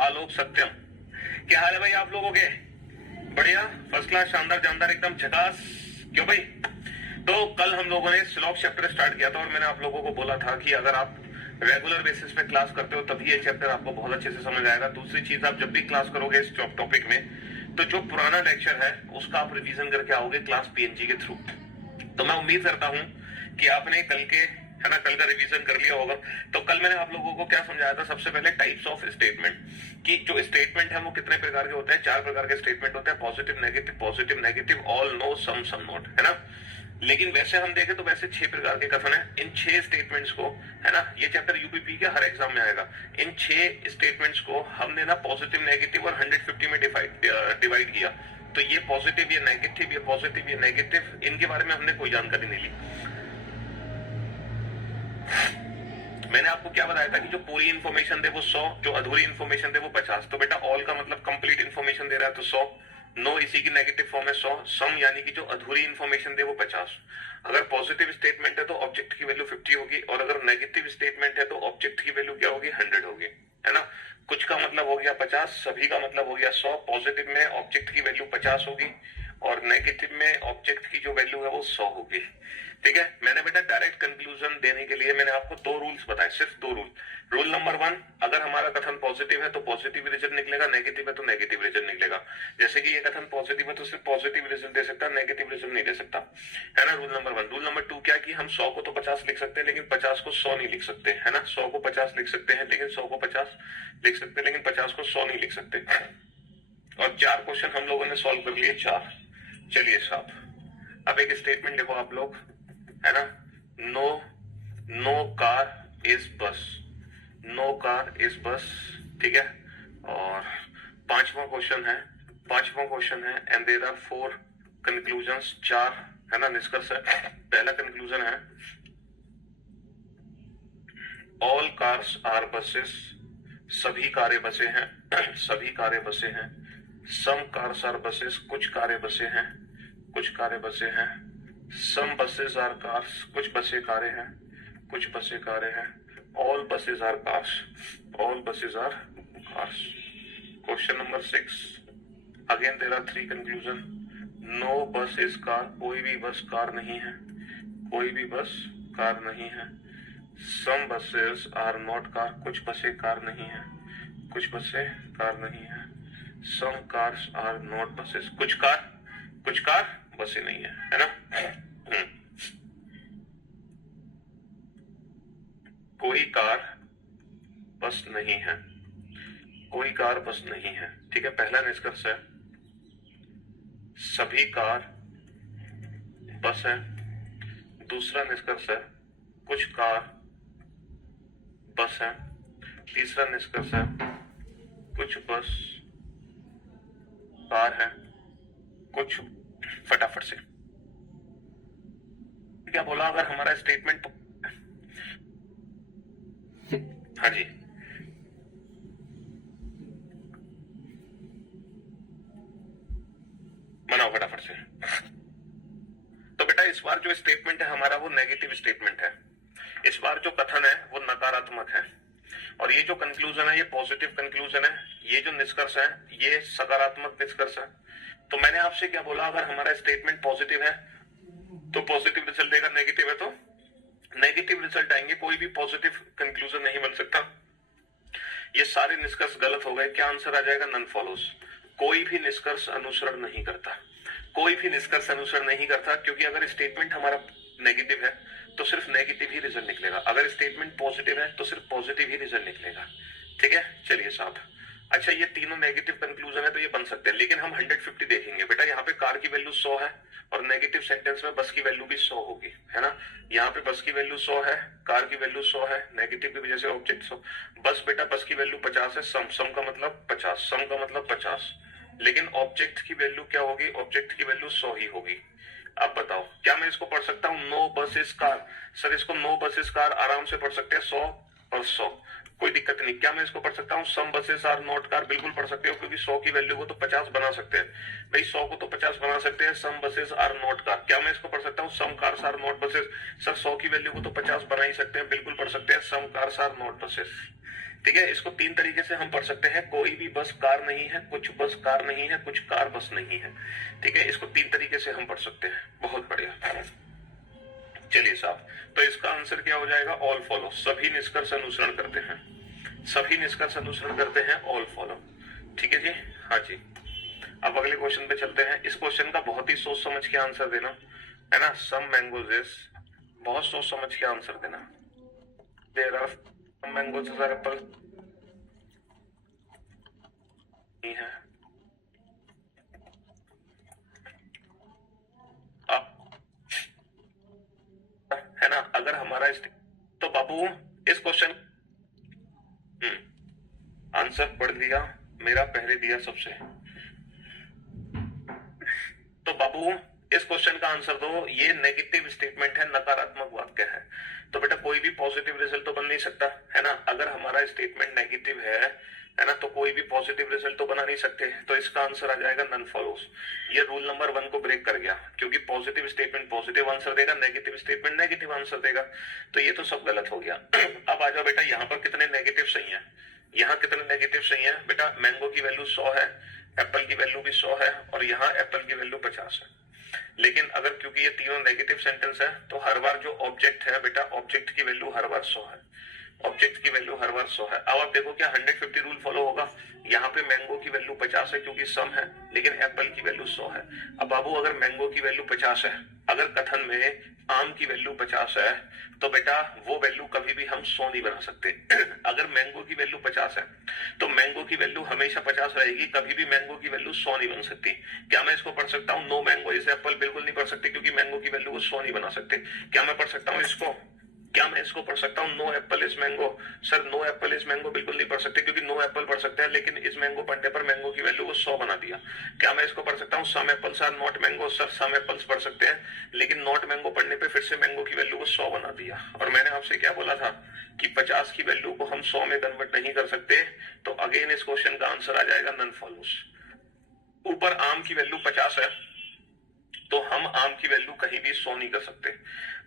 आलोक सत्यम। क्या हाल है भाई आप लोगों के? बढ़िया, फर्स्ट क्लास, शानदार, जानदार, एकदम झकास। क्यों भाई? तो कल हम लोगों ने स्लॉक चैप्टर स्टार्ट किया था और मैंने आप लोगों को बोला था कि अगर आप रेगुलर बेसिस पे क्लास करते हो तभी ये चैप्टर आपको बहुत अच्छे से समझ आएगा। दूसरी चीज, आप जब भी क्लास करोगे इस टॉपिक में तो जो पुराना लेक्चर है उसका आप रिवीजन करके आओगे क्लास पीएनजी के थ्रू। तो मैं उम्मीद करता हूं कि आपने कल का रिवीजन कर लिया होगा। तो कल मैंने आप लोगों को क्या समझाया था? सबसे पहले टाइप्स ऑफ स्टेटमेंट, कि जो स्टेटमेंट है वो कितने प्रकार के होते हैं। 4 प्रकार के स्टेटमेंट होते हैं, positive negative, all, no, some not, है ना। लेकिन वैसे हम देखें तो वैसे 6 प्रकार के कथन है। इन 6 स्टेटमेंट्स को, है ना, ये चैप्टर यूपीपी के हर एग्जाम में आएगा। इन 6 स्टेटमेंट्स को हमने ना पॉजिटिव, नेगेटिव और 150 में डिवाइड किया। तो ये पॉजिटिव, ये नेगेटिव, ये पॉजिटिव, ये नेगेटिव, इनके बारे में हमने कोई जानकारी नहीं ली। मैंने आपको क्या बताया था कि जो पूरी इंफॉर्मेशन दे वो 100, जो अधूरी इंफॉर्मेशन दे वो 50। तो बेटा ऑल का मतलब कंप्लीट इंफॉर्मेशन दे रहा है तो 100, नो इसी की नेगेटिव फॉर्म है 100, सम यानी कि जो अधूरी इंफॉर्मेशन दे वो 50। अगर पॉजिटिव स्टेटमेंट है तो ऑब्जेक्ट की वैल्यू 50 होगी, और अगर नेगेटिव स्टेटमेंट है तो ऑब्जेक्ट की वैल्यू क्या होगी? 100 होगी, है ना। कुछ का मतलब हो गया 50, सभी का मतलब हो गया 100। पॉजिटिव में ऑब्जेक्ट की वैल्यू 50 होगी और नेगेटिव में ऑब्जेक्ट की जो वैल्यू है वो 100 होगी। ठीक है, मैंने बेटा डायरेक्ट कंक्लूजन देने के लिए मैंने आपको 2 रूल्स बताए, सिर्फ 2 रूल। रूल नंबर 1, अगर हमारा कथन पॉजिटिव है तो पॉजिटिव रिजल्ट निकलेगा, नेगेटिव है तो नेगेटिव रिजल्ट निकलेगा। जैसे कि ये कथन पॉजिटिव है तो सिर्फ पॉजिटिव रिजल्ट दे सकता है, नेगेटिव रिजल्ट नहीं दे सकता, है ना। Rule number 1। रूल नंबर 2 क्या, कि हम 100 को तो 50 लिख सकते हैं लेकिन 50 को 100 नहीं लिख सकते, है ना। 100 को 50 लिख सकते हैं लेकिन 100 को 50 लिख सकते हैं, लेकिन 50 को 100 नहीं लिख सकते। और 4 क्वेश्चन हम लोगों ने सॉल्व कर लिए, 4। चलिए साहब, अब एक स्टेटमेंट देखो आप लोग, है ना। नो कार इज बस, नो कार इज बस, ठीक है। और पांचवा क्वेश्चन है एंड देयर आर 4 कंक्लूजन्स, 4, है ना, निष्कर्ष है। पहला कंक्लूजन है ऑल कार्स आर बसेस, सभी कारें बसे हैं, सभी कारें बसे हैं। सम कार्स आर बसेस, कुछ कारें बसे हैं, कुछ कारें बसे हैं। सम बसेस आर कार्स, कुछ बसें कारें हैं, कुछ बसें कारें हैं। All buses are cars, all buses are cars. Question number 6, again there are 3 conclusion. No bus is car, कोई भी बस कार नहीं है, कोई भी बस कार नहीं है। सम बसेस आर नॉट कार, कुछ बसें कार नहीं है, कुछ बसें कार नहीं है। Some cars are not buses, कुछ कार बसें नहीं है ना। कोई कार बस नहीं है, कोई कार बस नहीं है, ठीक है। पहला निष्कर्ष है सभी कार बस है। दूसरा निष्कर्ष है कुछ कार बस है। तीसरा निष्कर्ष है कुछ बस कार है, कुछ, फटाफट से क्या बोला? अगर हमारा स्टेटमेंट, हाँ जी, बनाओ फटाफट से। तो बेटा इस बार जो स्टेटमेंट है हमारा वो नेगेटिव स्टेटमेंट है। इस बार जो कथन है वो नकारात्मक है, और ये जो कंक्लूजन है ये पॉजिटिव कंक्लूजन है, ये जो निष्कर्ष है ये सकारात्मक निष्कर्ष है। तो मैंने आपसे क्या बोला? अगर हमारा स्टेटमेंट पॉजिटिव है तो पॉजिटिव रिजल्ट देगा, नेगेटिव है तो नेगेटिव रिजल्ट आएंगे। कोई भी पॉजिटिव कंक्लूजन नहीं बन सकता। ये सारे निष्कर्ष गलत हो गए। क्या आंसर आ जाएगा? None follows. कोई भी निष्कर्ष अनुसरण नहीं करता, कोई भी निष्कर्ष अनुसरण नहीं करता, क्योंकि अगर स्टेटमेंट हमारा नेगेटिव है तो सिर्फ नेगेटिव ही रिजल्ट निकलेगा, अगर स्टेटमेंट पॉजिटिव है तो सिर्फ पॉजिटिव ही रिजल्ट निकलेगा, ठीक है। चलिए साहब, अच्छा ये तीनों नेगेटिव कंक्लूजन है तो ये बन सकते हैं, लेकिन हम 150 देखेंगे। बेटा यहाँ पे कार की वैल्यू 100 है और नेगेटिव सेंटेंस में बस की वैल्यू भी 100 होगी, है ना। यहाँ पे बस की वैल्यू 100 है, कार की वैल्यू 100 है, नेगेटिव की वजह से ऑब्जेक्ट 100। बस बेटा बस की वैल्यू 50 है, सम का मतलब 50, सम का मतलब 50, लेकिन ऑब्जेक्ट की वैल्यू क्या होगी? ऑब्जेक्ट की वैल्यू 100 ही होगी। अब बताओ क्या मैं इसको पढ़ सकता हूँ नो बसेस कार? सर इसको नो बसेस कार आराम से पढ़ सकते हैं, 100 और 100, कोई दिक्कत नहीं। क्या मैं इसको पढ़ सकता हूँ सम बसेस आर नॉट कार? बिल्कुल पढ़ सकते हो, क्योंकि 100 की वैल्यू को तो 50 बना सकते हैं भाई, 100 को तो 50 बना सकते हैं। Some buses are not car, क्या मैं इसको पढ़ सकता हूँ some cars are not buses? Sir 100 की वैल्यू को तो 50 बना ही सकते हैं, बिल्कुल पढ़ सकते हैं, सम कार्स आर नॉट बसेस। ठीक है, इसको तीन तरीके से हम पढ़ सकते हैं। कोई भी बस कार नहीं है, कुछ बस कार नहीं है, कुछ कार बस नहीं है। ठीक है, इसको तीन तरीके से हम पढ़ सकते हैं। बहुत बढ़िया। चलिए साहब, तो इसका आंसर क्या हो जाएगा? ऑल फॉलो, सभी निष्कर्ष अनुसरण करते हैं, सभी निष्कर्ष अनुसरण करते हैं, ऑल फॉलो। ठीक है जी, हाँ जी। अब अगले क्वेश्चन पे चलते हैं। इस क्वेश्चन का बहुत ही सोच समझ के आंसर देना है ना। सम मैंगोज इज, बहुत सोच समझ के आंसर देना। There are some mangoes are apple नहीं है। अब है ना, अगर हमारा तो बाबू इस क्वेश्चन आंसर पढ़ लिया मेरा, पहले दिया सबसे। तो बाबू इस क्वेश्चन का आंसर दो। ये नेगेटिव स्टेटमेंट है, नकारात्मक वाक्य है। तो बेटा कोई भी पॉजिटिव रिजल्ट तो बन नहीं सकता है ना। अगर हमारा स्टेटमेंट नेगेटिव है ना, तो कोई भी पॉजिटिव रिजल्ट तो बना नहीं सकते। तो इसका आंसर आ जाएगा नन फॉलोस। ये रूल नंबर 1 को ब्रेक कर गया, क्योंकि पॉजिटिव स्टेटमेंट पॉजिटिव आंसर देगा, नेगेटिव स्टेटमेंट नेगेटिव आंसर देगा। तो ये तो सब गलत हो गया। अब आ जाओ बेटा, यहाँ पर कितने नेगेटिव सही है, यहाँ कितने नेगेटिव सही है बेटा? मैंगो की वैल्यू 100 है, एप्पल की वैल्यू भी 100 है, और यहाँ एप्पल की वैल्यू 50 है। लेकिन अगर क्योंकि ये तीनों नेगेटिव सेंटेंस है, तो हर बार जो ऑब्जेक्ट है बेटा, ऑब्जेक्ट की वैल्यू हर बार 100 है, ऑब्जेक्ट की वैल्यू हर बार 100 है। अब आप देखो क्या 150 रूल फॉलो होगा? यहाँ पे मैंगो की वैल्यू 50 है क्योंकि सम है, लेकिन एप्पल की वैल्यू 100 है। अब बाबू अगर मैंगो की वैल्यू 50 है, अगर कथन में आम की वैल्यू 50 है, तो बेटा वो वैल्यू कभी भी हम 100 नहीं बना सकते। अगर मैंगो की वैल्यू 50 है, तो मैंगो की वैल्यू हमेशा 50 रहेगी, कभी भी मैंगो की वैल्यू 100 नहीं बन सकती। क्या मैं इसको पढ़ सकता हूँ नो मैंगो इज एप्पल? बिल्कुल नहीं पढ़ सकते, क्योंकि मैंगो की वैल्यू को 100 नहीं बना सकते। क्या मैं पढ़ सकता हूँ इसको? क्या मैं इसको पढ़ सकता हूँ no apple is mango? Sir no apple is mango बिल्कुल नहीं पढ़ सकते, क्योंकि नो एप्पल पढ़ सकते हैं, लेकिन इस मैंगो पढ़ने पर मैंगो की वैल्यू को 100 बना दिया। क्या मैं इसको पढ़ सकता हूँ some apples are not mango? Sir some apples पढ़ सकते हैं, लेकिन नॉट मैंगो पढ़ने पे फिर से मैंगो की वैल्यू को 100 बना दिया। और मैंने आपसे क्या बोला था कि 50 की वैल्यू को हम 100 में कन्वर्ट नहीं कर सकते। तो अगेन इस क्वेश्चन का आंसर आ जाएगा नन फॉलोस। ऊपर आम की वैल्यू 50 है, तो हम आम की वैल्यू कहीं भी 100 नहीं कर सकते,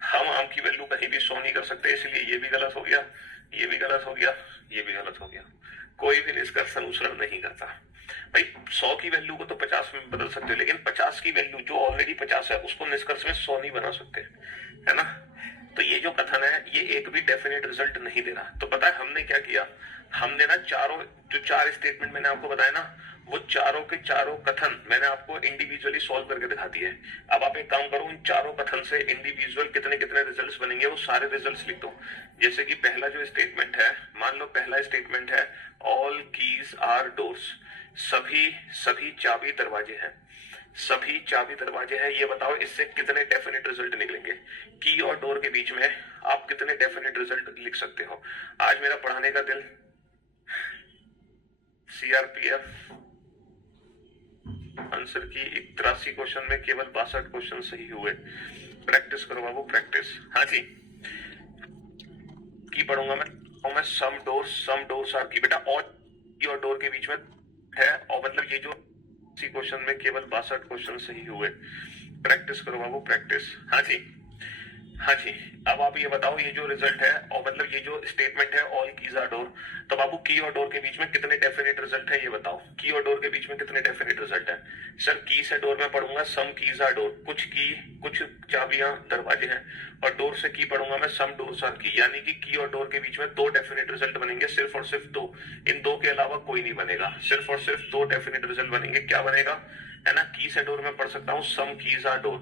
हम आम की वैल्यू कहीं भी 100 नहीं कर सकते। इसलिए ये भी गलत हो गया, ये भी गलत हो गया, ये भी गलत हो गया। कोई भी निष्कर्ष अनुसरण नहीं करता। भाई 100 की वैल्यू को तो 50 में बदल सकते हो, लेकिन 50 की वैल्यू जो ऑलरेडी 50 है उसको निष्कर्ष में 100 नहीं बना सकते, है ना। तो ये जो कथन है ये एक भी डेफिनेट रिजल्ट नहीं दे रहा। तो पता है हमने क्या किया? हमने ना चारों जो 4 स्टेटमेंट मैंने आपको बताया ना, वो चारों के चारों कथन मैंने आपको इंडिविजुअली सॉल्व करके दिखा दिए। अब आप एक काम करो, उन चारों कथन से इंडिविजुअल कितने कितने रिजल्ट्स बनेंगे वो सारे रिजल्ट्स लिख दो। जैसे कि पहला जो स्टेटमेंट है, मान लो पहला स्टेटमेंट है ऑल कीज आर डोर्स, सभी सभी चाबी दरवाजे हैं, सभी चाबी दरवाजे हैं। ये बताओ इससे कितने डेफिनेट रिजल्ट निकलेंगे? की और डोर के बीच में आप कितने डेफिनेट रिजल्ट लिख सकते हो? आज मेरा पढ़ाने का दिल, सीआरपीएफ आंसर की 83 क्वेश्चन में केवल 62 क्वेश्चन सही हुए। प्रैक्टिस करो बाबू, प्रैक्टिस। हाँ जी, की पढ़ूंगा मैं सम डोर्स आर की। बेटा और डोर के बीच में है, और मतलब ये जो क्वेश्चन में केवल 62 क्वेश्चन सही हुए। प्रैक्टिस करो बाबू, प्रैक्टिस। हाँ जी, हाँ जी। अब आप ये बताओ ये जो रिजल्ट है, और मतलब ये जो स्टेटमेंट है ऑल कीज आर डोर, तो बाबू की और डोर के बीच में कितने डेफिनेट रिजल्ट है ये बताओ? की और डोर के बीच में कितने डेफिनेट रिजल्ट है? सर की से डोर में पढ़ूंगा सम कीज आर डोर, कुछ की कुछ चाबियां दरवाजे हैं, और डोर से की पढ़ूंगा मैं सम डोर्स आर की। यानी कि की और डोर के बीच में 2 डेफिनेट रिजल्ट बनेंगे, सिर्फ और सिर्फ 2। इन 2 के अलावा कोई नहीं बनेगा, सिर्फ और सिर्फ 2 डेफिनेट रिजल्ट बनेंगे। क्या बनेगा? है ना, की से डोर में पढ़ सकता हूँ सम कीज आर डोर,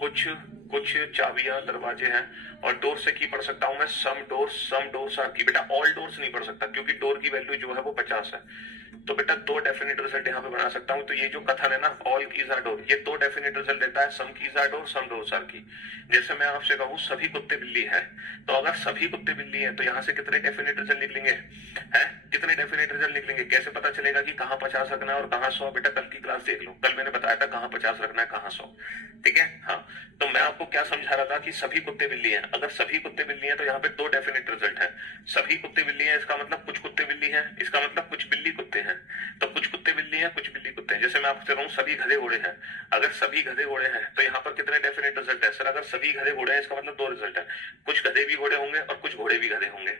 कुछ कुछ चाबियां दरवाजे हैं, और डोर से की पढ़ सकता हूं मैं सम डोर्स आर की। बेटा ऑल डोर्स नहीं पढ़ सकता, क्योंकि डोर की वैल्यू जो है वो 50 है। तो बेटा 2 डेफिनेट रिजल्ट यहाँ पे बना सकता हूं। तो ये जो कथन है ना ऑल कीज आर डोर, ये 2 डेफिनेट रिजल्ट देता है, some keys are door, some doors are key. जैसे मैं आपसे कहूँ सभी कुत्ते बिल्ली है, तो अगर सभी कुत्ते बिल्ली है तो यहाँ से कितने डेफिनेट रिजल्ट निकलेंगे? है कितने डेफिनेट रिजल्ट निकलेंगे? कैसे पता चलेगा कि कहाँ 50 रखना है और कहाँ 100? बेटा कल की क्लास देख लो, कल मैंने बताया था कहाँ 50 रखना है कहाँ 100। ठीक है, हाँ। तो मैं आपको क्या समझा रहा था कि सभी कुत्ते बिल्ली हैं। अगर सभी कुत्ते बिल्ली हैं तो यहाँ पे 2 डेफिनेट रिजल्ट है। सभी कुत्ते बिल्ली हैं इसका मतलब कुछ कुत्ते बिल्ली हैं, इसका मतलब कुछ बिल्ली कुत्ते हैं। तो कुछ कुत्ते बिल्ली हैं, कुछ बिल्ली कुत्ते हैं। जैसे मैं आपसे कहूँ सभी गधे घोड़े हैं, अगर सभी गधे घोड़े हैं तो यहाँ पर कितने डेफिनेट रिजल्ट है? सर अगर सभी गधे घोड़े हैं इसका मतलब 2 रिजल्ट है, कुछ गधे भी घोड़े होंगे और कुछ घोड़े भी गधे होंगे।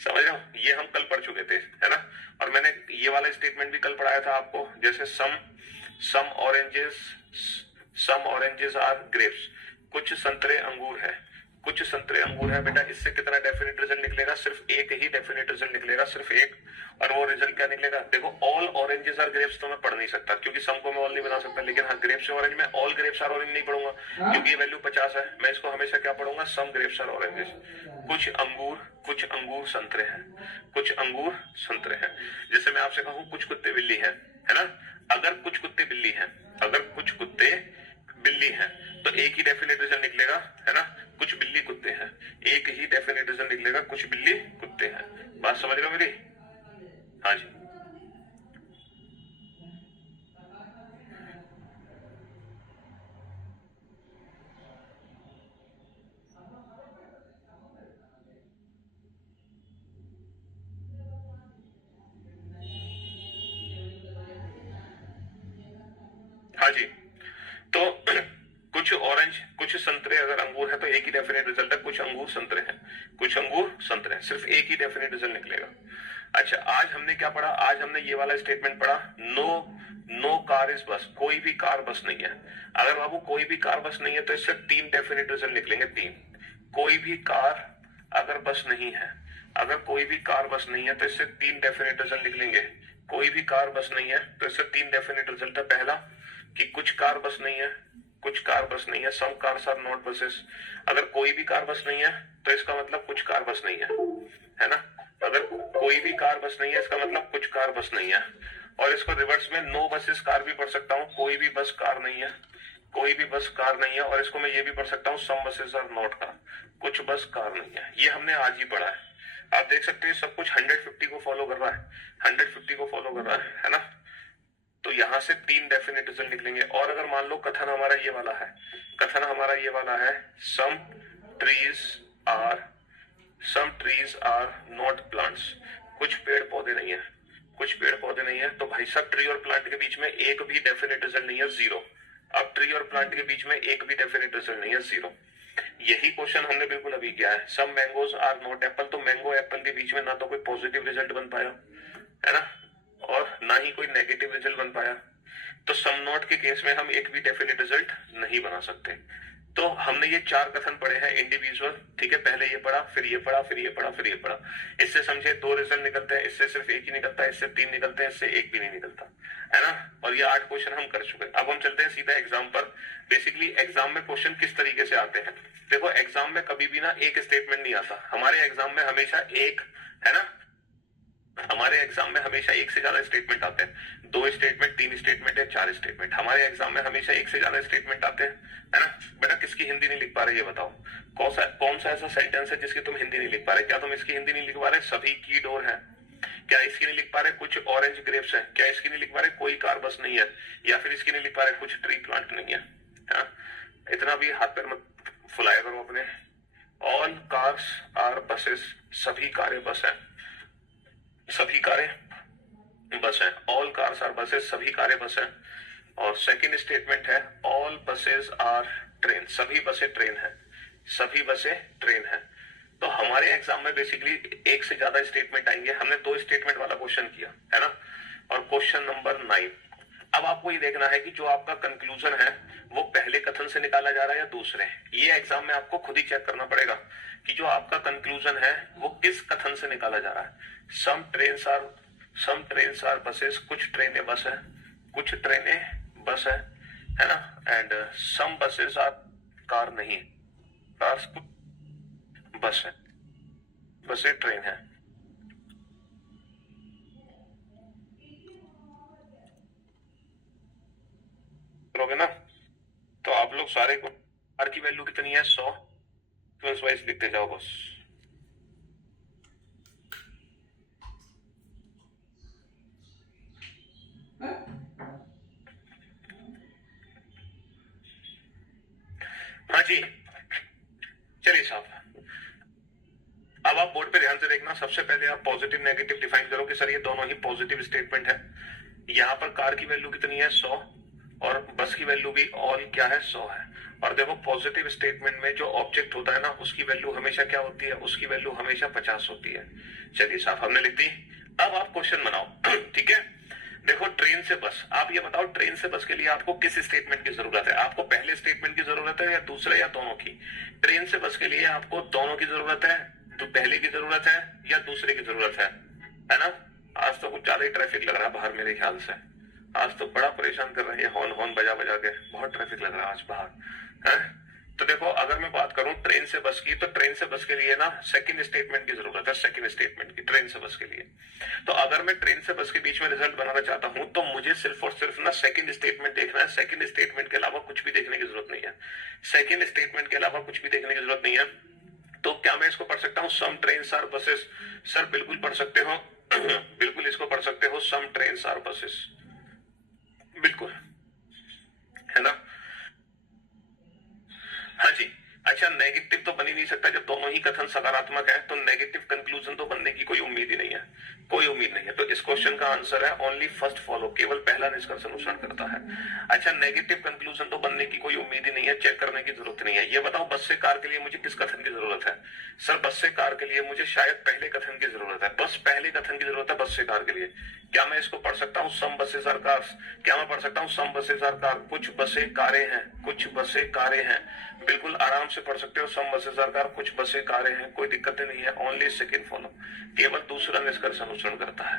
समझ रहे हो, ये हम कल पढ़ चुके थे, है ना। और मैंने ये वाला स्टेटमेंट भी कल पढ़ाया था आपको, जैसे सम ऑरेंजेस आर ग्रेप्स, कुछ संतरे अंगूर है, कुछ संतरे अंगूर है। बेटा इससे कितना डेफिनेट रिजल्ट निकलेगा? सिर्फ एक ही डेफिनेट रिजल्ट निकलेगा, सिर्फ एक। और वो रिजल्ट क्या निकलेगा? देखो ऑल ऑरेंजेस आर ग्रेप्स तो मैं पढ़ नहीं सकता क्योंकि सम को मैं ऑल नहीं बना सकता, लेकिन हाँ ग्रेप्स से ऑरेंज में ऑल ग्रेप्स आर ऑरेंज नहीं पढ़ूंगा क्योंकि ये वैल्यू 50 है। मैं इसको हमेशा क्या पढ़ूंगा? सम ग्रेप्स आर ऑरेंजेस। कुछ अंगूर संतरे हैं, कुछ अंगूर संतरे हैं। जैसे मैं आपसे कहूं कुछ कुत्ते बिल्ली है ना। अगर कुछ कुत्ते बिल्ली है, अगर कुछ कुत्ते बिल्ली है तो एक ही डेफिनेट रिजल्ट निकलेगा, है ना। कुछ बिल्ली कुत्ते हैं, एक ही डेफिनेट रिजल्ट निकलेगा, कुछ बिल्ली कुत्ते हैं। बात समझ रहे हो मेरी? हाँ जी। हाँ जी, तो कुछ ऑरेंज कुछ संतरे अगर अंगूर है तो एक ही डेफिनेट रिजल्ट है, कुछ अंगूर संतरे हैं, कुछ अंगूर संतरे हैं, सिर्फ एक ही डेफिनेट रिजल्ट निकलेगा। अच्छा, आज हमने क्या पढ़ा? आज हमने ये वाला स्टेटमेंट पढ़ा, नो कार इज बस, कोई भी कार बस नहीं है। अगर बाबू कोई भी कार बस नहीं है तो इससे 3 डेफिनेट रिजल्ट निकलेंगे, 3। कोई भी कार अगर बस नहीं है, अगर कोई भी कार बस नहीं है तो इससे 3 डेफिनेट रिजल्ट निकलेंगे। कोई भी कार बस नहीं है तो इससे 3 डेफिनेट रिजल्ट है। पहला कि कुछ कार बस नहीं है, कुछ कार बस नहीं है, some cars are not buses. अगर कोई भी कार बस नहीं है तो इसका मतलब कुछ कार बस नहीं है ना। अगर कोई भी कार बस नहीं है इसका मतलब कुछ कार बस नहीं है। और इसको रिवर्स में नो बसेस कार भी पढ़ सकता हूँ, कोई भी बस कार नहीं है, कोई भी बस कार नहीं है। और इसको मैं ये भी पढ़ सकता हूँ, सम बसेस आर नॉट कार, कुछ बस कार नहीं है। ये हमने आज ही पढ़ा है। आप देख सकते हैं सब कुछ 150 को फॉलो कर रहा है, 150 को फॉलो कर रहा है ना। तो यहां से 3 डेफिनेट रिजल्ट निकलेंगे। और अगर मान लो कथन हमारा ये वाला है, कथन हमारा ये वाला है, some trees are not plants, कुछ पेड़ पौधे नहीं है, कुछ पेड़ पौधे नहीं है। तो भाई सब ट्री और प्लांट के बीच में एक भी डेफिनेट रिजल्ट नहीं है, 0। अब ट्री और प्लांट के बीच में एक भी डेफिनेट रिजल्ट नहीं है, 0। यही क्वेश्चन हमने बिल्कुल अभी किया है, सम मैंगोज आर नॉट एप्पल। तो मैंगो एप्पल के बीच में ना तो कोई पॉजिटिव रिजल्ट बन पाया, है ना, और ना ही कोई नेगेटिव रिजल्ट बन पाया। तो सम नॉट के केस में हम एक भी डेफिनेट रिजल्ट नहीं बना सकते। तो हमने ये 4 कथन पढ़े हैं इंडिविजुअल, ठीक है। पहले ये पढ़ा, फिर ये पढ़ा, फिर ये पढ़ा, फिर ये पढ़ा। इससे समझे 2 रिजल्ट निकलते हैं, इससे सिर्फ एक ही निकलता है, इससे 3 निकलते हैं, इससे एक भी नहीं निकलता, है ना। और ये 8 क्वेश्चन हम कर चुके हैं। अब हम चलते हैं सीधा एग्जाम पर। बेसिकली एग्जाम में क्वेश्चन किस तरीके से आते हैं? देखो एग्जाम में कभी भी ना एक स्टेटमेंट नहीं आता, हमारे एग्जाम में हमेशा एक, है ना, हमारे एग्जाम में हमेशा एक से ज्यादा स्टेटमेंट आते हैं। 2 स्टेटमेंट, 3 स्टेटमेंट है, 4 स्टेटमेंट। हमारे एग्जाम में हमेशा एक से ज्यादा स्टेटमेंट आते हैं, है ना। बेटा किसकी हिंदी नहीं लिख पा रहे ये बताओ? कौन सा ऐसा सेंटेंस है जिसकी तुम हिंदी नहीं लिख पा रहे? क्या तुम इसकी हिंदी नहीं लिख पा रहे? सभी की डोर है, क्या इसकी नहीं लिख पा रहे? कुछ ऑरेंज ग्रेप्स है, क्या इसकी नहीं लिख पा रहे? कोई कार बस नहीं है, या फिर इसकी नहीं लिख पा रहे? कुछ ट्री प्लांट नहीं है। इतना भी हाथ पैर मत फुलाया करो अपने। ऑल कार्स आर बसेस, सभी कारें बस है, सभी कारें बस है। ऑल कार्स आर बसेस, सभी कारें बस है। और सेकंड स्टेटमेंट है, ऑल बसेस आर ट्रेन, सभी बसें ट्रेन है, सभी बसें ट्रेन है। तो हमारे एग्जाम में बेसिकली एक से ज्यादा स्टेटमेंट आएंगे। हमने 2 स्टेटमेंट वाला क्वेश्चन किया, है ना। और क्वेश्चन नंबर 9, अब आपको ये देखना है कि जो आपका कंक्लूजन है वो पहले कथन से निकाला जा रहा है या दूसरे। ये एग्जाम में आपको खुद ही चेक करना पड़ेगा कि जो आपका कंक्लूजन है वो किस कथन से निकाला जा रहा है। सम ट्रेन्स आर बसेस, कुछ ट्रेनें बस है, कुछ ट्रेनें बस है ना। And some buses are car नहीं, कार्स बस है, बसें ट्रेन है। करोगे ना तो आप लोग सारे को आर की वैल्यू कितनी है? 100। सीक्वेंस वाइज लिखते जाओ बस। हाँ जी, चलिए साहब, अब आप बोर्ड पे ध्यान से देखना। सबसे पहले आप पॉजिटिव नेगेटिव डिफाइन करो कि सर ये दोनों ही पॉजिटिव स्टेटमेंट है। यहाँ पर कार की वैल्यू कितनी है? 100, और बस की वैल्यू भी ऑल क्या है? 100 है। और देखो पॉजिटिव स्टेटमेंट में जो ऑब्जेक्ट होता है ना उसकी वैल्यू हमेशा क्या होती है, उसकी वैल्यू हमेशा 50 होती है। चलिए साहब हमने लिख दी। अब आप क्वेश्चन बनाओ ठीक है। देखो ट्रेन से बस, आप ये बताओ ट्रेन से बस के लिए आपको किस स्टेटमेंट की जरूरत है, आपको पहले स्टेटमेंट की जरूरत है या दूसरे या दोनों की। ट्रेन से बस के लिए आपको दोनों की जरूरत है, तो पहले की जरूरत है या दूसरे की जरूरत है ना। आज तो कुछ ज्यादा ही ट्रैफिक लग रहा है बाहर मेरे ख्याल से, आज तो बड़ा परेशान कर रहे हैं हॉर्न हॉर्न बजा बजा के, बहुत ट्रैफिक लग रहा है आज बाहर है। तो देखो अगर मैं बात करूं ट्रेन से बस की, तो ट्रेन से बस के लिए ना सेकंड स्टेटमेंट की जरूरत है, सेकंड स्टेटमेंट की ट्रेन से बस के लिए। तो अगर मैं ट्रेन से बस के बीच में रिजल्ट बनाना चाहता हूं तो मुझे सिर्फ और सिर्फ ना सेकंड स्टेटमेंट देखना है, सेकंड स्टेटमेंट के अलावा कुछ भी देखने की जरूरत नहीं है, सेकंड स्टेटमेंट के अलावा कुछ भी देखने की जरूरत नहीं है। तो क्या मैं इसको पढ़ सकता हूँ सम ट्रेन्स आर बसेस, सर बिल्कुल पढ़ सकते हो बिल्कुल इसको पढ़ सकते हो सम ट्रेन्स आर बसेस, बिल्कुल है ना। हाँ जी। अच्छा नेगेटिव तो बन ही नहीं सकता जब दोनों ही कथन सकारात्मक है, तो नेगेटिव कंक्लूजन तो बनने की कोई उम्मीद ही नहीं है, कोई उम्मीद नहीं है। तो इस क्वेश्चन का आंसर है ओनली फर्स्ट फॉलो, केवल पहला निष्कर्ष अनुसरण करता है। अच्छा नेगेटिव कंक्लूजन तो बनने की कोई उम्मीद ही नहीं है, चेक करने की जरूरत नहीं है। ये बताओ बस से कार के लिए मुझे किस कथन की जरूरत है, सर बस से कार के लिए मुझे शायद पहले कथन की जरूरत है, बस पहले कथन की जरूरत है बस से कार के लिए। क्या मैं इसको पढ़ सकता हूँ सम बसेस आर कार्स, क्या मैं पढ़ सकता हूँ सम बसेस आर कार, कुछ बसें कारें हैं, कुछ बसें कारें हैं, बिल्कुल आराम से पढ़ सकते हो सम बसेस आर कार, कुछ बसें कारें हैं, कोई दिक्कत नहीं है। ओनली सेकंड फॉलो, केवल दूसरा निष्कर्ष अनुसरण करता है,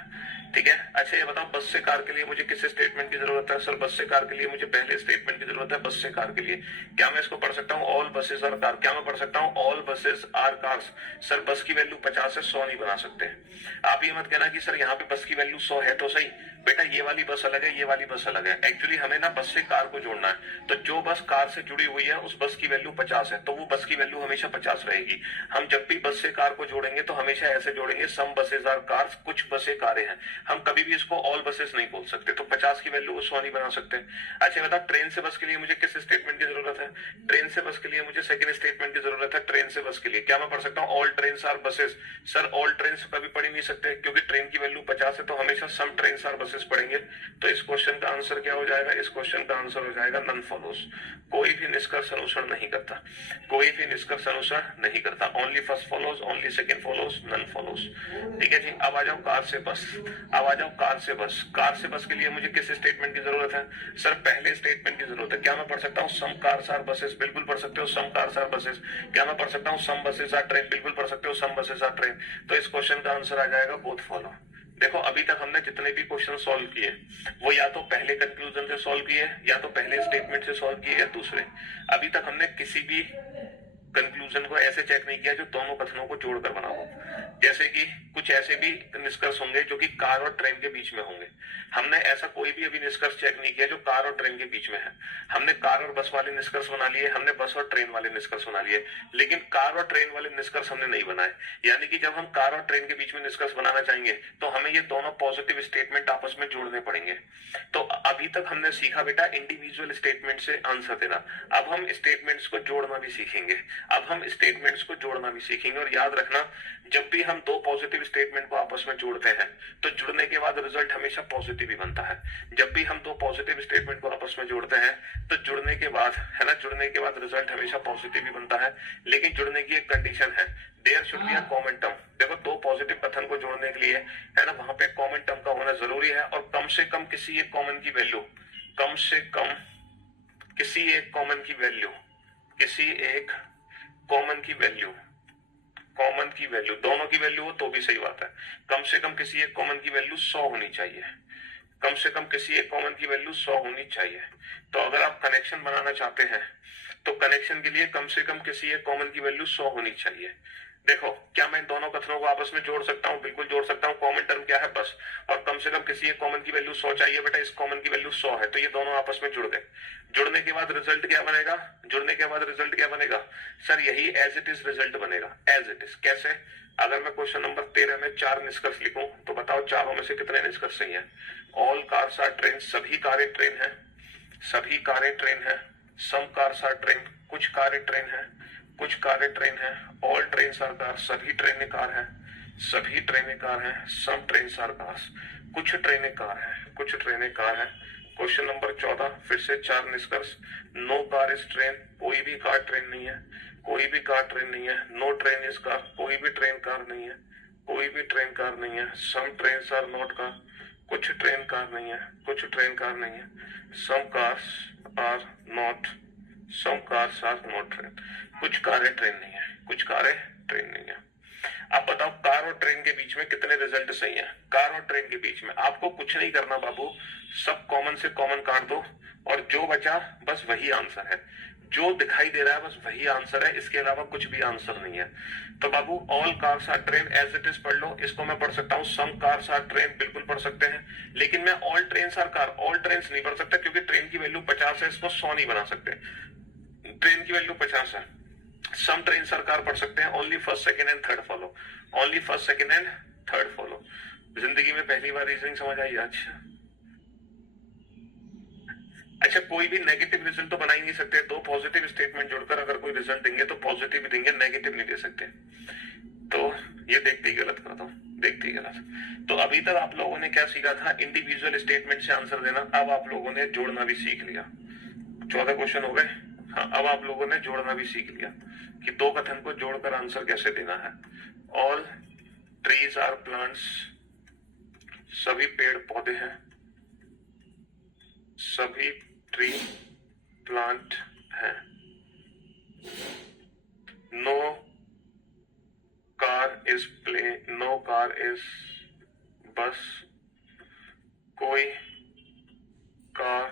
ठीक है। अच्छा ये बताओ बस से कार के लिए मुझे किस स्टेटमेंट की जरूरत है, सर बस से कार के लिए मुझे पहले स्टेटमेंट की जरूरत है बस से कार के लिए। क्या मैं इसको पढ़ सकता हूँ ऑल बसेस आर कार, क्या मैं पढ़ सकता हूँ all buses are cars, sir bus की वैल्यू 50 है 100 नहीं बना सकते। आप ये मत कहना कि सर यहाँ पे बस की वैल्यू 100 है, तो सही बेटा ये वाली बस अलग है, ये वाली बस अलग है। एक्चुअली हमें ना बस से कार को जोड़ना है, तो जो बस कार से जुड़ी हुई है उस बस की वैल्यू 50 है, तो वो बस की वैल्यू हमेशा 50 रहेगी। हम जब भी बस से कार को जोड़ेंगे तो हमेशा ऐसे जोड़ेंगे सम बसेस आर कार्स, कुछ बसें कारें हैं, हम कभी भी इसको ऑल बसेस नहीं बोल सकते, तो 50 की वैल्यू को 100 नहीं बना सकते। अच्छा बता ट्रेन से बस के लिए मुझे किस स्टेटमेंट की जरूरत है, ट्रेन से बस के लिए मुझे सेकंड स्टेटमेंट की जरूरत है ट्रेन से बस के लिए। क्या मैं पढ़ सकता हूँ all train are buses, sir all train कभी पढ़ ही नहीं सकते क्योंकि ट्रेन की वैल्यू 50 है, तो हमेशा सम ट्रेन आर बसेस पढ़ेंगे। तो इस क्वेश्चन का आंसर क्या हो जाएगा, इस क्वेश्चन का आंसर हो जाएगा नन फॉलोस, कोई भी निष्कर्ष अनुसरण नहीं करता, कोई भी निष्कर्ष अनुसरण नहीं करता, only first follows, only second follows, none follows, ठीक है जी। अब आ जाओ कार से बस, अब आ जाओ कार से बस, कार से बस के लिए मुझे किस स्टेटमेंट की जरूरत है, सर पहले स्टेटमेंट की जरूरत है। क्या मैं पढ़ सकता हूँ सम कार्स आर बसेस, बिल्कुल पढ़ सकते हो सम कार्स आर बसेस। क्या मैं पढ़ सकता हूँ सम बसेस आर ट्रेन, बिल्कुल पढ़ सकते हो सम बसेस आर ट्रेन। तो इस क्वेश्चन का आंसर आ जाएगा बोथ फॉलो। देखो अभी तक हमने जितने भी क्वेश्चन सॉल्व किए वो या तो पहले कंक्लूजन से सॉल्व किए, या तो पहले स्टेटमेंट से सॉल्व किए, या दूसरे। अभी तक हमने किसी भी कंक्लूजन को ऐसे चेक नहीं किया जो दोनों कथनों को जोड़कर बना हो। जैसे कि कुछ ऐसे भी निष्कर्ष होंगे जो कि कार और ट्रेन के बीच में होंगे, हमने ऐसा कोई भी अभी निष्कर्ष चेक नहीं किया जो कार और ट्रेन के बीच में है। हमने कार और बस वाले निष्कर्ष बना लिए, हमने बस और ट्रेन वाले निष्कर्ष बना लिए, लेकिन कार और ट्रेन वाले निष्कर्ष हमने नहीं बनाए। यानी कि जब हम कार और ट्रेन के बीच में निष्कर्ष बनाना चाहेंगे तो हमें ये दोनों पॉजिटिव स्टेटमेंट आपस में जोड़ने पड़ेंगे। तो अभी तक हमने सीखा बेटा इंडिविजुअल स्टेटमेंट से आंसर देना, अब हम स्टेटमेंट्स को जोड़ना भी सीखेंगे, अब हम स्टेटमेंट्स को जोड़ना भी सीखेंगे। और याद रखना जब भी हम दो पॉजिटिव स्टेटमेंट को आपस में जोड़ते हैं तो जुड़ने के बाद रिजल्ट हमेशा पॉजिटिव ही बनता है। जब भी हम दो पॉजिटिव स्टेटमेंट को आपस में जोड़ते हैं तो जुड़ने के बाद है ना, जुड़ने के बाद रिजल्ट हमेशा पॉजिटिव ही बनता है। लेकिन जुड़ने की एक कंडीशन है, there should be a common term. देखो दो पॉजिटिव कथन को जोड़ने के लिए है ना वहां पे कॉमन टर्म का होना जरूरी है, और कम से कम किसी एक कॉमन की वैल्यू, कम से कम किसी एक कॉमन की वैल्यू, किसी एक कॉमन की वैल्यू, कॉमन की वैल्यू दोनों की वैल्यू हो तो भी सही बात है, कम से कम किसी एक कॉमन की वैल्यू 100 होनी चाहिए, कम से कम किसी एक कॉमन की वैल्यू 100 होनी चाहिए। तो अगर आप कनेक्शन बनाना चाहते हैं तो कनेक्शन के लिए कम से कम किसी एक कॉमन की वैल्यू 100 होनी चाहिए। देखो क्या मैं दोनों कथनों को आपस में जोड़ सकता हूँ, बिल्कुल जोड़ सकता हूँ। कॉमन टर्म क्या है बस, और कम से कम किसी एक कॉमन की वैल्यू 100 चाहिए बेटा, इस कॉमन की वैल्यू 100 है, तो ये दोनों आपस में जुड़ गए। जुड़ने के बाद रिजल्ट क्या बनेगा, जुड़ने के बाद रिजल्ट क्या बनेगा, सर यही एज इट इज रिजल्ट बनेगा, एज इट इज। कैसे, अगर मैं क्वेश्चन नंबर 13 में 4 निष्कर्ष लिखूं तो बताओ चारों में से कितने निष्कर्ष सही हैं। ऑल कार्स आर ट्रेन, सभी कारें ट्रेन है, सभी कारें ट्रेन है, सम कार्स आर ट्रेन, कुछ कारें ट्रेन है, कुछ कारें ट्रेन है, ऑल ट्रेन आर कार, सभी ट्रेनें कार है, सभी ट्रेनें कार है, सम ट्रेन आर कार्स, कुछ ट्रेनें कार है, कुछ ट्रेनें कार है, क्वेश्चन नंबर 14 फिर से 4 निष्कर्ष। नो कार इज ट्रेन, कोई भी कार ट्रेन नहीं है, कोई भी कार ट्रेन नहीं है। नो ट्रेन इज कार, कोई भी ट्रेन कार नहीं है, कोई भी ट्रेन कार नहीं है। Some trains are not car, कुछ ट्रेन कार नहीं है, कुछ ट्रेन कार नहीं है। Some cars are not, some cars are not train, कुछ कारें ट्रेन नहीं है, कुछ कारें ट्रेन नहीं है। अब बताओ कार और ट्रेन के बीच में कितने रिजल्ट सही हैं? कार और ट्रेन के बीच में आपको कुछ नहीं करना बाबू, सब कॉमन से कॉमन काट दो और जो बचा बस वही आंसर है, जो दिखाई दे रहा है बस वही आंसर है, इसके अलावा कुछ भी आंसर नहीं है। तो बाबू all cars are train as it is पढ़ लो, इसको मैं पढ़ सकता हूँ सम कार्स आर ट्रेन, बिल्कुल पढ़ सकते हैं, लेकिन मैं all train are car, all train नहीं पढ़ सकता क्योंकि ट्रेन की वैल्यू 50 है, इसको 100 नहीं बना सकते, ट्रेन की वैल्यू 50 है। सम ट्रेन सरकार पढ़ सकते हैं, only first second and third follow, only first second and third follow. जिंदगी में पहली बार रीजनिंग समझ आई? अच्छा कोई भी नेगेटिव रिजल्ट तो बना ही नहीं सकते, दो पॉजिटिव स्टेटमेंट जोड़कर अगर कोई रिजल्ट देंगे तो पॉजिटिव ही देंगे, नेगेटिव नहीं दे सकते। तो ये देखते ही गलत करता हूँ, देखते ही गलत। तो अभी तक आप लोगों ने क्या सीखा था? इंडिविजुअल स्टेटमेंट से आंसर देना। अब आप लोगों ने जोड़ना भी सीख लिया, 14 क्वेश्चन हो गए। हाँ, अब आप लोगों ने जोड़ना भी सीख लिया कि दो कथन को जोड़कर आंसर कैसे देना है। ऑल ट्रीज आर प्लांट्स, सभी पेड़ पौधे हैं, सभी ट्री प्लांट है। No car is plane, no car is bus, कोई कार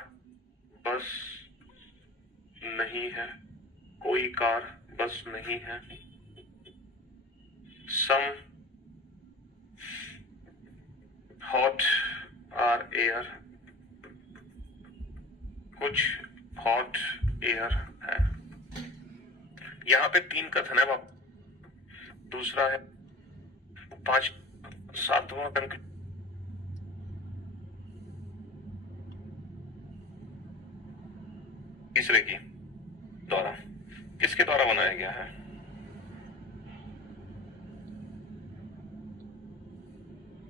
बस नहीं है, कोई कार बस नहीं है। सम हॉट आर एयर, कुछ हॉट एयर है। यहां पे 3 कथन है बाबू, दूसरा है 5, 7वां कंक्लूजन तीसरे की द्वारा, किसके द्वारा बनाया गया है?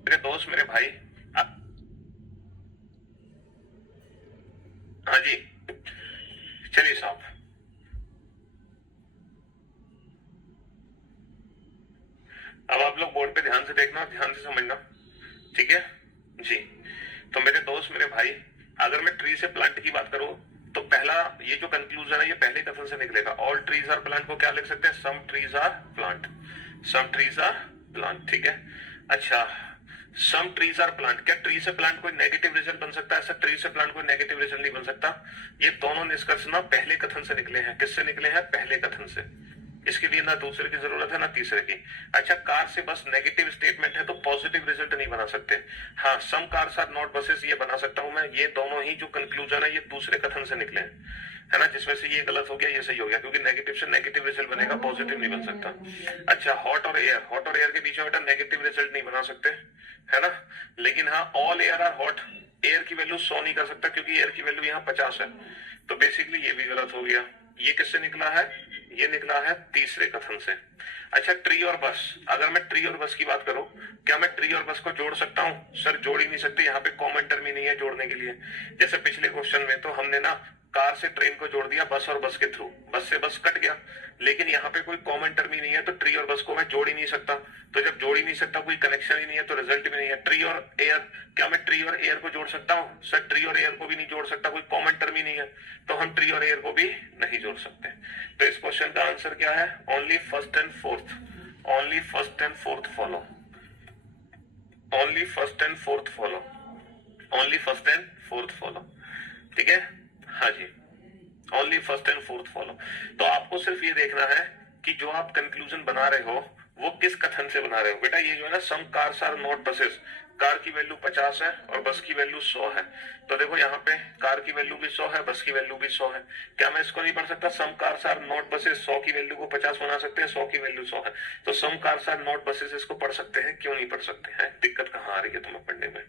मेरे दोस्त, मेरे भाई, हाँ जी चलिए साहब। अब आप लोग बोर्ड पे ध्यान से देखना, ध्यान से समझना, ठीक है जी। तो मेरे दोस्त, मेरे भाई, अगर मैं ट्री से प्लांट की बात करूं तो पहला ये जो कंक्लूजन है ये पहले कथन से निकलेगा। ऑल ट्रीज आर प्लांट को क्या लिख सकते हैं? Some trees are plant, some trees are plant, ठीक है। अच्छा सम ट्रीज आर प्लांट, क्या ट्री से प्लांट कोई नेगेटिव रिजल्ट बन सकता है? ऐसा ट्री से प्लांट कोई नेगेटिव रिजल्ट नहीं बन सकता। ये दोनों निष्कर्ष ना पहले कथन से निकले हैं। किससे निकले हैं? पहले कथन से। इसके लिए ना दूसरे की जरूरत है ना तीसरे की। अच्छा कार से बस नेगेटिव स्टेटमेंट है तो पॉजिटिव रिजल्ट नहीं बना सकते। हाँ सम कार्स आर नॉट बसेस ये बना सकता हूं मैं। ये दोनों ही जो कंक्लूजन है ये दूसरे कथन से निकले हैं, है ना, जिसमें से ये गलत हो गया ये सही हो गया, क्योंकि नेगेटिव से नेगेटिव रिजल्ट बनेगा, पॉजिटिव नहीं बन सकता। अच्छा हॉट और एयर, हॉट और एयर के बीच में बेटा नेगेटिव रिजल्ट नहीं बना सकते, है ना। लेकिन हाँ all air are hot, air की वैल्यू 100 नहीं कर सकता क्योंकि एयर की वैल्यू यहाँ 50 है। तो बेसिकली ये भी गलत हो गया। ये किससे निकला है? ये निकला है तीसरे कथन से। अच्छा ट्री और बस, अगर मैं ट्री और बस की बात करूं, क्या मैं ट्री और बस को जोड़ सकता हूं? सर जोड़ ही नहीं सकते, यहाँ पे कॉमन टर्म ही नहीं है जोड़ने के लिए। जैसे पिछले क्वेश्चन में तो हमने ना कार से ट्रेन को जोड़ दिया बस और बस के थ्रू, बस से बस कट गया, लेकिन यहाँ पे कोई कॉमन टर्म ही नहीं है तो ट्री और बस को मैं जोड़ ही नहीं सकता। तो जब जोड़ ही नहीं सकता, कोई कनेक्शन ही नहीं है तो रिजल्ट भी नहीं है। ट्री और एयर, क्या मैं ट्री और एयर को जोड़ सकता हूँ? सर ट्री और एयर को भी नहीं जोड़ सकता, कोई कॉमन टर्म ही नहीं है, तो हम ट्री और एयर को भी नहीं जोड़ सकते। तो इस क्वेश्चन का आंसर क्या है? Only first and fourth, only first and fourth follow, only first and fourth follow, only first and fourth follow, ठीक है। हाँ जी only first and fourth follow. तो आपको सिर्फ ये देखना है कि जो आप कंक्लूजन बना रहे हो वो किस कथन से बना रहे हो। बेटा ये जो है ना some cars are not buses, car की वैल्यू 50 है और बस की वैल्यू 100 है। तो देखो यहाँ पे कार की वैल्यू भी 100 है, बस की वैल्यू भी 100 है। क्या मैं इसको नहीं पढ़ सकता? सम कार्स आर नॉट बसेस, 100 की वैल्यू को 50 बना सकते हैं, 100 की वैल्यू 100 है, तो सम कार्स आर नॉट बसेस इसको पढ़ सकते हैं। क्यों नहीं पढ़ सकते हैं? दिक्कत कहाँ आ रही है तुम्हें पढ़ने में?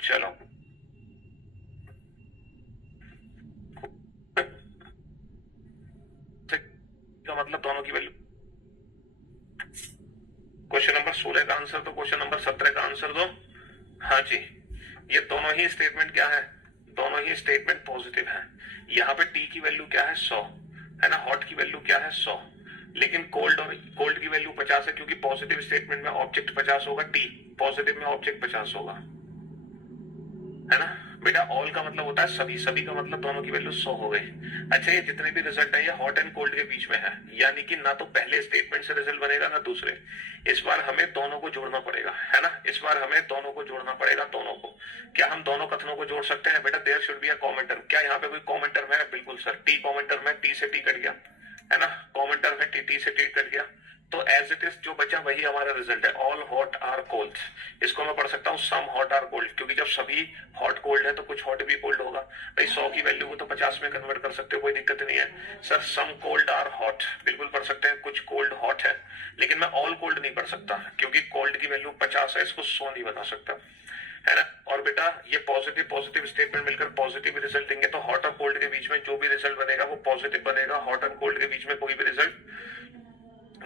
चलो का मतलब दोनों की वैल्यू। क्वेश्चन नंबर 16 आंसर दो, क्वेश्चन नंबर 17 का आंसर दो। हाँ जी, ये दोनों ही स्टेटमेंट क्या है, दोनों ही स्टेटमेंट पॉजिटिव है। यहाँ पे टी की वैल्यू क्या है 100 है ना, हॉट की वैल्यू क्या है 100, लेकिन कोल्ड की वैल्यू 50 है, क्योंकि पॉजिटिव स्टेटमेंट में ऑब्जेक्ट 50 होगा, टी पॉजिटिव में ऑब्जेक्ट 50 होगा, है ना बेटा। ऑल का मतलब होता है सभी, सभी का मतलब दोनों की वैल्यू 100 हो गई। अच्छा, ये जितने भी रिजल्ट है ये हॉट एंड कोल्ड के बीच में है, यानी कि ना तो पहले स्टेटमेंट से रिजल्ट बनेगा ना दूसरे। इस बार हमें दोनों को जोड़ना पड़ेगा, है ना, इस बार हमें दोनों को जोड़ना पड़ेगा, दोनों को। क्या हम दोनों कथनों को जोड़ सकते हैं बेटा? There should be a common term. क्या यहाँ पे कोई कॉमन टर्म है? बिल्कुल सर, टी कॉमन टर्म है, टी से टी कट गया, है ना, कॉमन टर्म है, टी से टी कट गया, तो एज इट इज जो बचा वही हमारा रिजल्ट है, ऑल हॉट आर कोल्ड। इसको मैं पढ़ सकता हूँ सम हॉट आर कोल्ड, क्योंकि जब सभी हॉट कोल्ड है तो कुछ हॉट भी कोल्ड होगा। भाई 100 की वैल्यू को तो 50 में कन्वर्ट कर सकते हो, कोई दिक्कत नहीं है sir. Some cold are hot बिल्कुल पढ़ सकते हैं, कुछ कोल्ड हॉट है, लेकिन मैं ऑल कोल्ड नहीं पढ़ सकता, क्योंकि कोल्ड की वैल्यू 50 है, इसको 100 नहीं बना सकता, है ना। और बेटा ये पॉजिटिव स्टेटमेंट मिलकर पॉजिटिव रिजल्ट देंगे, तो हॉट और कोल्ड के बीच में जो भी रिजल्ट बनेगा वो पॉजिटिव बनेगा, हॉट और कोल्ड के बीच में कोई भी रिजल्ट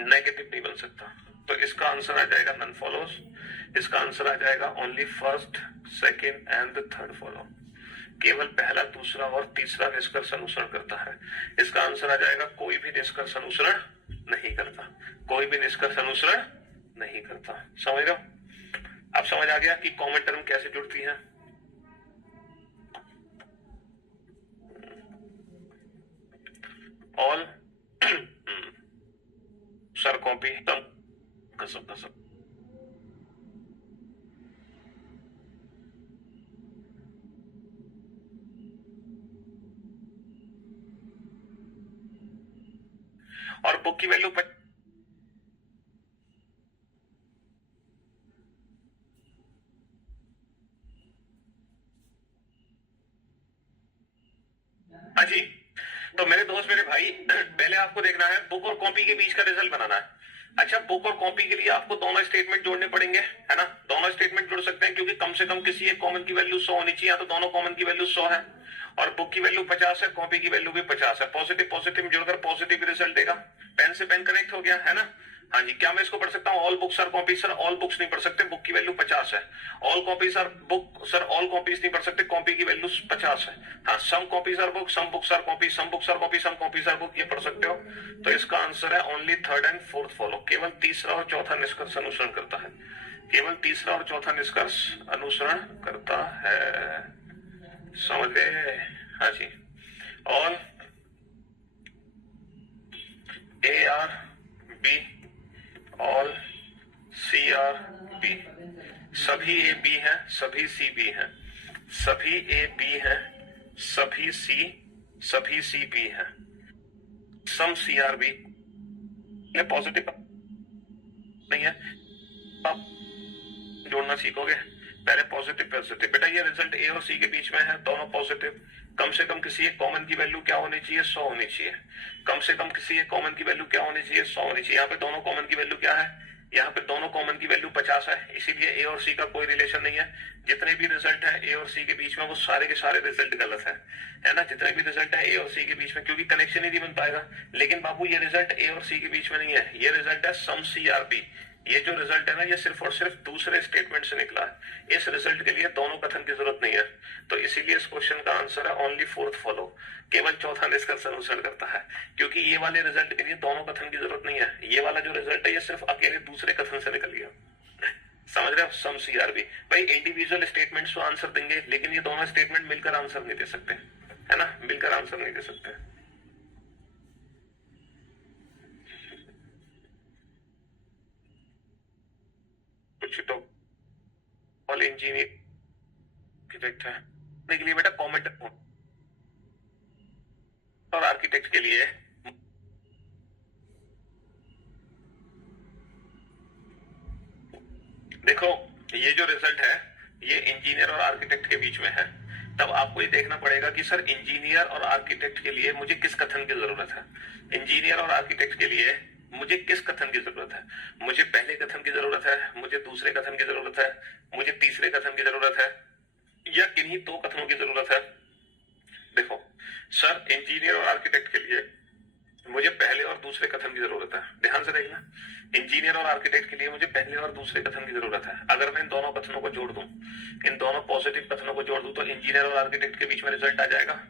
नेगेटिव नहीं बन सकता। तो इसका आंसर आ जाएगा नन फॉलोस, इसका आंसर आ जाएगा only first, second and the third follow. केवल पहला, दूसरा और तीसरा निष्कर्ष अनुसरण करता है। इसका आंसर आ जाएगा कोई भी निष्कर्ष अनुसरण नहीं करता, कोई भी निष्कर्ष अनुसरण नहीं करता। समझ रहे हो? अब समझ आ गया कि कॉमन टर्म कैसे जुड़ती है। ऑल सर कॉपी तम कसम और बुक की वैल्यू हाँ जी। तो मेरे दोस्त, मेरे भाई, पहले आपको देखना है बुक और कॉपी के बीच का रिजल्ट बनाना है। अच्छा, बुक और कॉपी के लिए आपको दोनों स्टेटमेंट जोड़ने पड़ेंगे, है ना, दोनों स्टेटमेंट जोड़ सकते हैं, क्योंकि कम से कम किसी एक कॉमन की वैल्यू 100 होनी चाहिए, तो दोनों कॉमन की वैल्यू 100 है, और बुक की वैल्यू 50 है, कॉपी की वैल्यू भी 50 है। पॉजिटिव पॉजिटिव जुड़कर पॉजिटिव रिजल्ट देगा। पेन से पेन कनेक्ट हो गया, है ना। हाँ जी, क्या मैं इसको पढ़ सकता हूँ all books are copies? Sir all books नहीं पढ़ सकते, बुक की वैल्यू 50 है। All copies are book? Sir all copies नहीं पढ़ सकते, कॉपी की वैल्यू 50 है। हाँ, some copies are book, some books are copy, some books are copy, some copies are book, ये पढ़ सकते हो। तो इसका आंसर है only third and fourth follow. केवल तीसरा और चौथा निष्कर्ष अनुसरण करता है, केवल तीसरा और चौथा निष्कर्ष अनुसरण करता है। समझ गए? हाँ जी। All A are B, all C are B, सभी ए बी है, सभी सी बी है, सभी ए बी है, सभी सी बी है, सम सी आर बी। पॉजिटिव नहीं है, आप जोड़ना सीखोगे। पहले पॉजिटिव पॉजिटिव, बेटा ये रिजल्ट ए और सी के बीच में है, दोनों पॉजिटिव। कम से कम किसी एक कॉमन की वैल्यू क्या होनी चाहिए? 100 होनी चाहिए। कम से कम किसी एक कॉमन की वैल्यू क्या होनी चाहिए? 100 होनी चाहिए। यहाँ पे दोनों कॉमन की वैल्यू क्या है? यहाँ पे दोनों कॉमन की वैल्यू 50 है, इसीलिए ए और सी का कोई रिलेशन नहीं है। जितने भी रिजल्ट है ए और सी के बीच में वो सारे के सारे रिजल्ट गलत है ना। जितने भी रिजल्ट है ए और सी के बीच में, क्योंकि कनेक्शन ही नहीं बन पाएगा। लेकिन बाबू ये रिजल्ट ए और सी के बीच में नहीं है, ये रिजल्ट है सम सी आर बी। ये जो रिजल्ट है ना, ये सिर्फ और सिर्फ दूसरे स्टेटमेंट से निकला है। इस रिजल्ट के लिए दोनों कथन की जरूरत नहीं है, तो इसीलिए इस क्वेश्चन का आंसर है ओनली फोर्थ फॉलो। केवल चौथा निष्कर्ष अनुसरण करता है, क्योंकि ये वाले रिजल्ट के लिए दोनों कथन की जरूरत नहीं है। ये वाला जो रिजल्ट है ये सिर्फ अकेले दूसरे कथन से निकल गया। समझ रहे हो? सम सी आर बी। भाई इंडिविजुअल स्टेटमेंट्स तो आंसर देंगे, लेकिन ये दोनों स्टेटमेंट मिलकर आंसर नहीं दे सकते, है ना, मिलकर आंसर नहीं दे सकते। कुछ तो ऑल इंजीनियर आर्किटेक्ट है के लिए बेटा कॉमेंट और आर्किटेक्ट के लिए देखो, ये जो रिजल्ट है ये इंजीनियर और आर्किटेक्ट के बीच में है। तब आपको ये देखना पड़ेगा कि सर इंजीनियर और आर्किटेक्ट के लिए मुझे किस कथन की जरूरत है। इंजीनियर और आर्किटेक्ट के लिए मुझे किस कथन की जरूरत है? मुझे पहले कथन की जरूरत है, मुझे दूसरे कथन की जरूरत है, मुझे तीसरे कथन की जरूरत है, या किन्हीं दो कथनों की जरूरत है? देखो सर, इंजीनियर और आर्किटेक्ट के लिए मुझे पहले और दूसरे कथन की जरूरत है। ध्यान से देखना, इंजीनियर और आर्किटेक्ट के लिए मुझे पहले और दूसरे कथन की जरूरत है। अगर मैं इन दोनों कथनों को जोड़ दूं, इन दोनों पॉजिटिव कथनों को जोड़ दूं, तो इंजीनियर और आर्किटेक्ट के बीच में रिजल्ट आ जाएगा।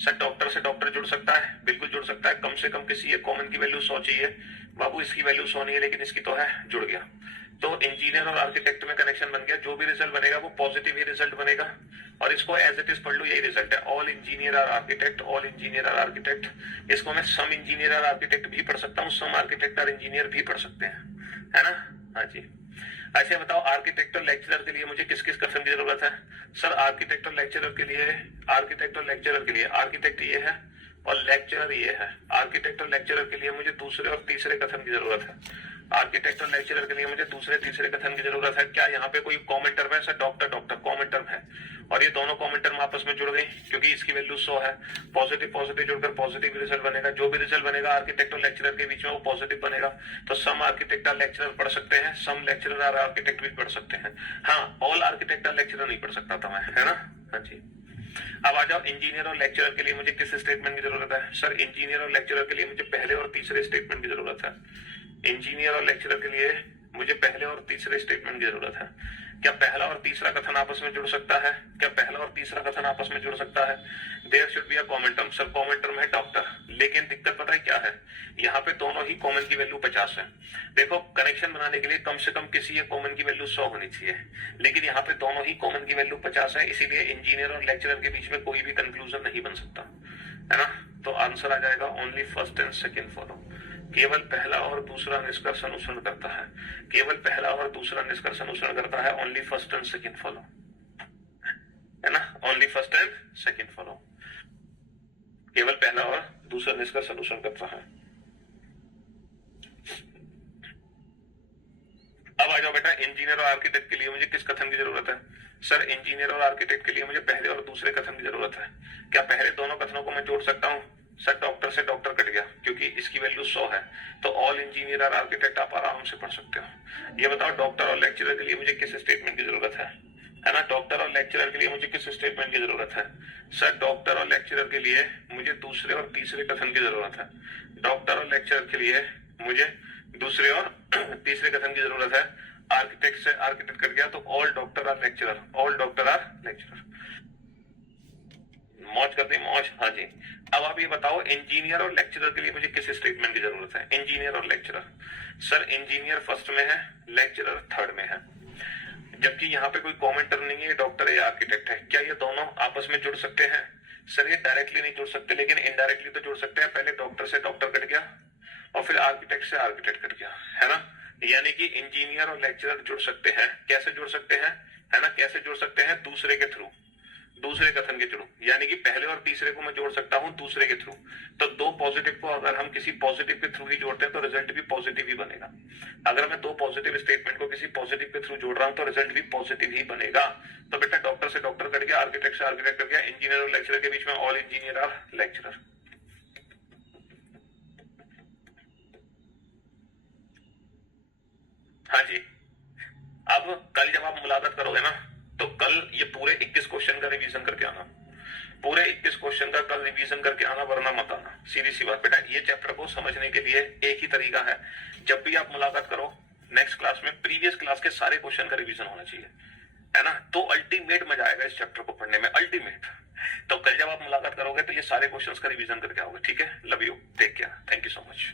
सर डॉक्टर से डॉक्टर जुड़ सकता है, बिल्कुल जुड़ सकता है। कम से कम किसी एक कॉमन की वैल्यू 100 चाहिए। बाबू इसकी वैल्यू 100 नहीं है, लेकिन इसकी तो है, जुड़ गया। तो इंजीनियर और आर्किटेक्ट में कनेक्शन बन गया। जो भी रिजल्ट बनेगा वो पॉजिटिव ही रिजल्ट बनेगा। और इसको एज इट इज पढ़ लो, यही रिजल्ट है। All engineer are architect, all engineer are architect. इसको मैं सम इंजीनियर आर आर्किटेक्ट भी पढ़ सकता हूँ, सम आर्किटेक्ट आर इंजीनियर भी पढ़ सकते हैं, है ना। हाँ जी। अच्छा बताओ, आर्किटेक्ट और लेक्चरर के लिए मुझे किस किस कथन की जरूरत है? सर आर्किटेक्ट और लेक्चरर के लिए, आर्किटेक्ट और लेक्चरर के लिए आर्किटेक्ट ये है और लेक्चरर ये है। आर्किटेक्ट और लेक्चरर के लिए मुझे दूसरे और तीसरे कथन की जरूरत है। आर्किटेक्ट और लेक्चरर के लिए मुझे दूसरे तीसरे कथन की जरूरत है। क्या यहाँ पे कोई कॉमन टर्म है? Sir doctor doctor common term है, और ये दोनों कॉमन टर्म आपस में जुड़ गई क्योंकि इसकी वैल्यू 100 है। पॉजिटिव पॉजिटिव जुड़कर पॉजिटिव रिजल्ट बनेगा। जो भी रिजल्ट बनेगा आर्किटेक्ट और लेक्चरर के बीच में वो पॉजिटिव बनेगा। तो सम आर्किटेक्ट और लेक्चरर पढ़ सकते हैं, सम लेक्चरर और आर्किटेक्ट भी पढ़ सकते हैं। हाँ, ऑल आर्किटेक्ट और लेक्चरर नहीं पढ़ सकता था मैं, है ना। हाँ जी। अब आ जाओ, इंजीनियर और लेक्चरर के लिए मुझे किस स्टेटमेंट की जरूरत है? सर इंजीनियर और लेक्चरर के लिए मुझे पहले और तीसरे स्टेटमेंट की जरूरत है। इंजीनियर और लेक्चरर के लिए मुझे पहले और तीसरे स्टेटमेंट की जरूरत है। क्या पहला और तीसरा कथन आपस में जुड़ सकता है? क्या पहला और तीसरा कथन आपस में जुड़ सकता है? There should be a common term. Sir common term है डॉक्टर, लेकिन दिक्कत पता है क्या है? यहाँ पे दोनों ही कॉमन की वैल्यू 50 है। देखो, कनेक्शन बनाने के लिए कम से कम किसी एक कॉमन की वैल्यू 100 होनी चाहिए, लेकिन यहाँ पे दोनों ही कॉमन की वैल्यू 50 है, इसीलिए इंजीनियर और लेक्चरर के बीच में कोई भी कंक्लूजन नहीं बन सकता, है ना। तो आंसर आ जाएगा only first and second follow. केवल पहला और दूसरा निष्कर्ष अनुसरण करता है, केवल पहला और दूसरा निष्कर्ष अनुसरण करता है। Only first and second follow, है ना। Only first and second follow, केवल पहला और दूसरा निष्कर्ष अनुसरण करता है। अब आ जाओ बेटा, इंजीनियर और आर्किटेक्ट के लिए मुझे किस कथन की जरूरत है? सर इंजीनियर और आर्किटेक्ट के लिए मुझे पहले और दूसरे कथन की जरूरत है। क्या पहले दोनों कथनों को मैं जोड़ सकता हूँ? सर डॉक्टर से डॉक्टर कट गया क्योंकि इसकी वैल्यू 100 है, तो ऑल इंजीनियर और आर्किटेक्ट आप आराम से पढ़ सकते हो। ये बताओ, डॉक्टर और लेक्चरर के लिए मुझे किस स्टेटमेंट की जरूरत है ना। डॉक्टर और लेक्चरर के लिए मुझे किस स्टेटमेंट की जरूरत है? सर डॉक्टर और लेक्चरर के लिए मुझे दूसरे और तीसरे कथन की जरूरत है। डॉक्टर और लेक्चरर के लिए मुझे दूसरे और तीसरे कथन की जरूरत है। आर्किटेक्ट से आर्किटेक्ट कट गया, तो all doctor R lecturer, all doctor R lecturer. मौज करते मौज। हाँ जी। अब आप ये बताओ, इंजीनियर और लेक्चरर के लिए मुझे किस स्टेटमेंट की जरूरत है? इंजीनियर और लेक्चरर, सर इंजीनियर फर्स्ट में है, लेक्चरर थर्ड में है, जबकि यहाँ पे कोई कॉमन टर्म नहीं है, डॉक्टर या आर्किटेक्ट है। क्या ये दोनों आपस में जुड़ सकते हैं? सर ये डायरेक्टली नहीं जुड़ सकते, लेकिन इनडायरेक्टली तो जुड़ सकते हैं। पहले डॉक्टर से डॉक्टर कट गया और फिर आर्किटेक्ट से आर्किटेक्ट कट गया, है ना। यानी कि इंजीनियर और लेक्चरर जुड़ सकते हैं। कैसे जुड़ सकते हैं, है ना, कैसे जुड़ सकते हैं? दूसरे के थ्रू, दूसरे कथन के थ्रू। यानी कि पहले और तीसरे को मैं जोड़ सकता हूं दूसरे के थ्रू। तो दो पॉजिटिव को अगर हम किसी पॉजिटिव के थ्रू ही जोड़ते हैं तो रिजल्ट भी पॉजिटिव ही बनेगा। अगर मैं दो पॉजिटिव स्टेटमेंट को किसी पॉजिटिव के थ्रू जोड़ रहा हूं तो रिजल्ट भी पॉजिटिव ही बनेगा। तो बेटा डॉक्टर से डॉक्टर कट गया, आर्किटेक्ट से आर्किटेक्ट कट गया, इंजीनियर और लेक्चरर के बीच में ऑल इंजीनियर आर लेक्चरर। हाँ जी। अब कल जब आप मुलाकात करोगे ना, तो कल ये पूरे 21 क्वेश्चन का रिवीजन करके आना, पूरे 21 क्वेश्चन का कल रिवीजन करके आना, वरना मत आना। सीधी सी बात बेटा, ये चैप्टर को समझने के लिए एक ही तरीका है, जब भी आप मुलाकात करो नेक्स्ट क्लास में प्रीवियस क्लास के सारे क्वेश्चन का रिवीजन होना चाहिए, है ना। तो अल्टीमेट मजा आएगा इस चैप्टर को पढ़ने में, अल्टीमेट। तो कल जब आप मुलाकात करोगे तो ये सारे क्वेश्चंस का रिवीजन करके आओगे, ठीक है। Love you, take care, thank you so much.